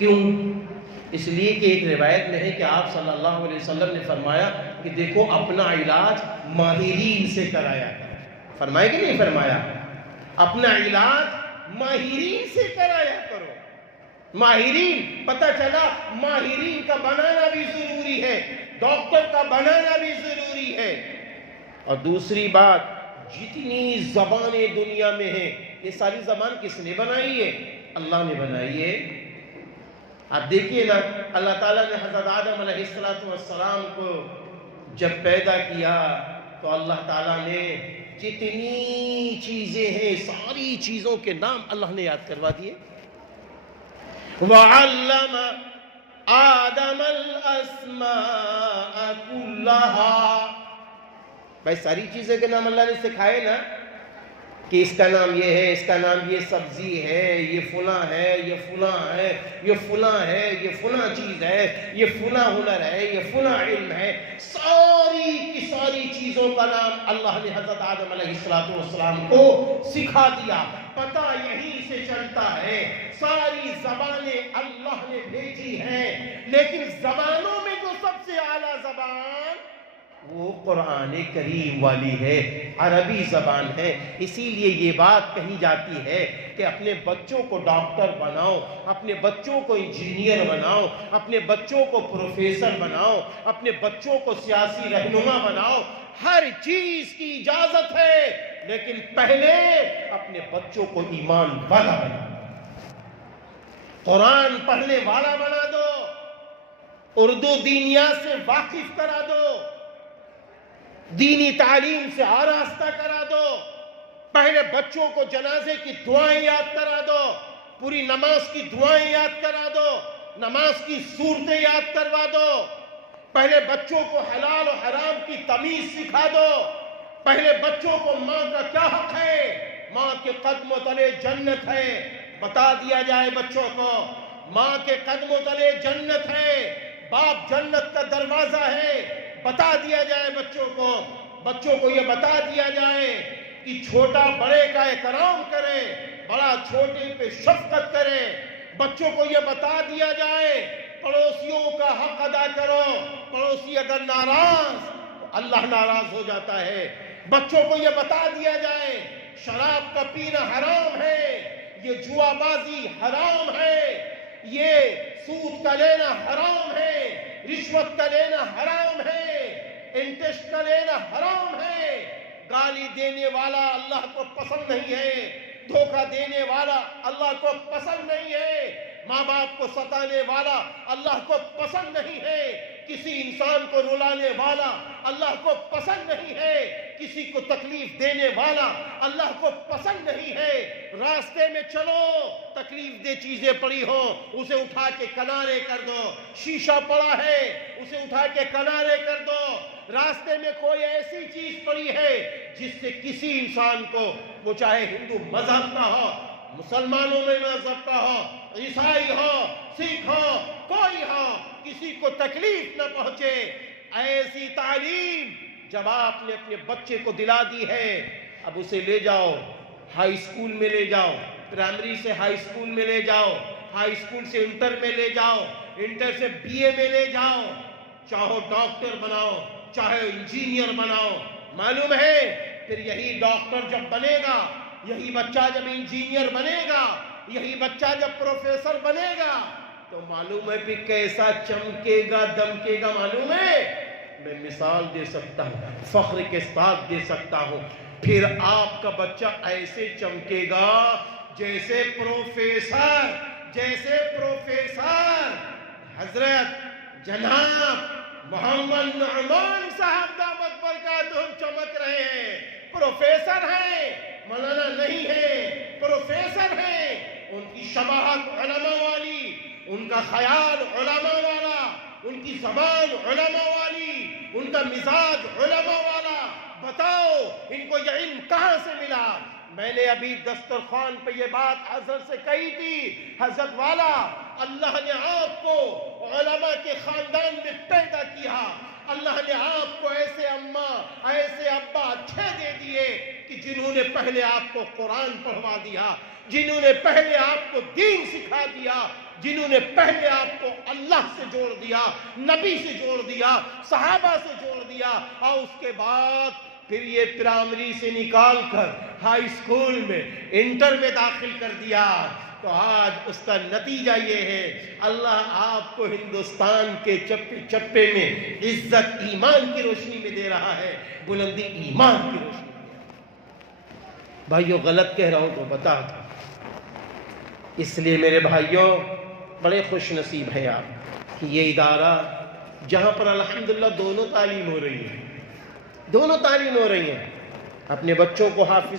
کیوں؟ اس لیے کہ ایک روایت میں ہے کہ آپ صلی اللہ علیہ وسلم نے فرمایا کہ دیکھو اپنا علاج ماہرین سے کرایا کرو۔ فرمایا کہ نہیں فرمایا؟ اپنا علاج ماہرین سے کرایا کرو۔ ماہرین، پتہ چلا ماہرین کا بنانا بھی ضروری ہے، ڈاکٹر کا بنانا بھی ضروری ہے۔ اور دوسری بات، جتنی زبانیں دنیا میں ہیں یہ ساری زبان کس نے بنائی ہے؟ اللہ نے بنائی ہے۔ آپ دیکھیے نا، اللہ تعالیٰ نے حضرت آدم علیہ السلام کو جب پیدا کیا تو اللہ تعالیٰ نے جتنی چیزیں ہیں ساری چیزوں کے نام اللہ نے یاد کروا دیے۔ وَعَلَّمَ آدَمَ الْأَسْمَاءَ كُلَّهَا، بھائی ساری چیزوں کے نام اللہ نے سکھائے نا، کہ اس کا نام یہ ہے، اس کا نام یہ سبزی ہے، یہ فلاں ہے، یہ فلاں ہے، یہ فلاں ہے، یہ فلاں چیز ہے، یہ فلاں ہنر ہے، یہ فلاں علم ہے، ساری کی ساری چیزوں کا نام اللہ نے حضرت آدم علیہ السلام کو سکھا دیا۔ پتہ یہیں سے چلتا ہے ساری زبانیں اللہ نے بھیجی ہیں، لیکن زبانوں میں جو سب سے اعلیٰ زبان وہ قرآن کریم والی ہے، عربی زبان ہے۔ اسی لیے یہ بات کہی جاتی ہے کہ اپنے بچوں کو ڈاکٹر بناؤ، اپنے بچوں کو انجینئر بناؤ، اپنے بچوں کو پروفیسر بناؤ، اپنے بچوں کو سیاسی رہنما بناؤ، ہر چیز کی اجازت ہے، لیکن پہلے اپنے بچوں کو ایمان والا بنا دو، قرآن پڑھنے والا بنا دو، اردو دینیات سے واقف کرا دو، دینی تعلیم سے آراستہ کرا دو، پہلے بچوں کو جنازے کی دعائیں یاد کرا دو، پوری نماز کی دعائیں یاد کرا دو، نماز کی صورتیں یاد کروا دو، پہلے بچوں کو حلال و حرام کی تمیز سکھا دو، پہلے بچوں کو ماں کا کیا حق ہے، ماں کے قدموں تلے جنت ہے بتا دیا جائے بچوں کو، ماں کے قدموں تلے جنت ہے، باپ جنت کا دروازہ ہے بتا دیا جائے بچوں کو یہ بتا دیا جائے کہ چھوٹا بڑے کا احترام کرے، بڑا چھوٹے پہ شفقت کرے، بچوں کو یہ بتا دیا جائے پڑوسیوں کا حق ادا کرو، پڑوسی اگر ناراض تو اللہ ناراض ہو جاتا ہے، بچوں کو یہ بتا دیا جائے شراب کا پینا حرام ہے، یہ جوا بازی حرام ہے، یہ سود کا لینا حرام ہے، رشوت کا لینا حرام ہے، انٹرسٹ کا لینا حرام ہے، گالی دینے والا اللہ کو پسند نہیں ہے، دھوکہ دینے والا اللہ کو پسند نہیں ہے، ماں باپ کو ستانے والا اللہ کو پسند نہیں ہے، کسی انسان کو رلانے والا اللہ کو پسند نہیں ہے، کسی کو تکلیف دینے والا اللہ کو پسند نہیں ہے۔ راستے میں چلو تکلیف دہ چیزیں پڑی ہو اسے اٹھا کے کنارے کر دو، شیشہ پڑا ہے اسے اٹھا کے کنارے کر دو، راستے میں کوئی ایسی چیز پڑی ہے جس سے کسی انسان کو، وہ چاہے ہندو مذہب کا ہو، مسلمانوں میں مذہب کا ہو، عیسائی ہو، سکھ ہو، کوئی ہو، کسی کو تکلیف نہ پہنچے، ایسی تعلیم جب آپ نے اپنے بچے کو دلا دی ہے اب اسے لے جاؤ ہائی اسکول میں لے جاؤ، پرائمری سے ہائی اسکول میں لے جاؤ، ہائی اسکول سے انٹر میں لے جاؤ، انٹر سے بی اے میں لے جاؤ، چاہو ڈاکٹر بناؤ چاہے انجینئر بناؤ، معلوم ہے پھر یہی ڈاکٹر جب بنے گا، یہی بچہ جب انجینئر بنے گا، یہی بچہ جب پروفیسر بنے گا تو معلوم ہے پھر کیسا چمکے گا دمکے گا، معلوم ہے؟ میں مثال دے سکتا ہوں، فخر کے ساتھ دے سکتا ہوں، پھر آپ کا بچہ ایسے چمکے گا جیسے پروفیسر حضرت جناب محمد نعمان صاحب دامت برکاتہم چمک رہے ہیں، پروفیسر ہیں، مولانا نہیں ہیں، پروفیسر ہیں، ان کی شباہت علماء والی، ان کا خیال علماء والا، ان کی زبان علماء والی، ان کا مزاج علماء والا، بتاؤ ان کو یہ علم کہاں سے ملا؟ میں نے ابھی دسترخوان پہ یہ بات حضرت سے کہی تھی، حضرت والا اللہ نے آپ کو علماء کے خاندان میں پیدا کیا، اللہ نے آپ کو ایسے اماں ایسے ابا اچھے دے دیے کہ جنہوں نے پہلے آپ کو قرآن پڑھوا دیا، جنہوں نے پہلے آپ کو دین سکھا دیا، جنہوں نے پہلے آپ کو اللہ سے جوڑ دیا، نبی سے جوڑ دیا، صحابہ سے جوڑ دیا، اور اس کے بعد پھر یہ پرائمری سے نکال کر ہائی اسکول میں انٹر میں داخل کر دیا۔ تو آج اس کا نتیجہ یہ ہے، اللہ آپ کو ہندوستان کے چپے چپے میں عزت ایمان کی روشنی میں دے رہا ہے، بلندی ایمان کی روشنی میں دے رہا ہے۔ بھائیوں غلط کہہ رہا ہوں تو بتا دو، اس لیے میرے بھائیوں بڑے خوش نصیب ہیں آپ کہ یہ ادارہ جہاں پر الحمدللہ دونوں تعلیم ہو رہی ہے، دونوں تعلیم ہو رہی ہیں، اپنے بچوں کو حافظ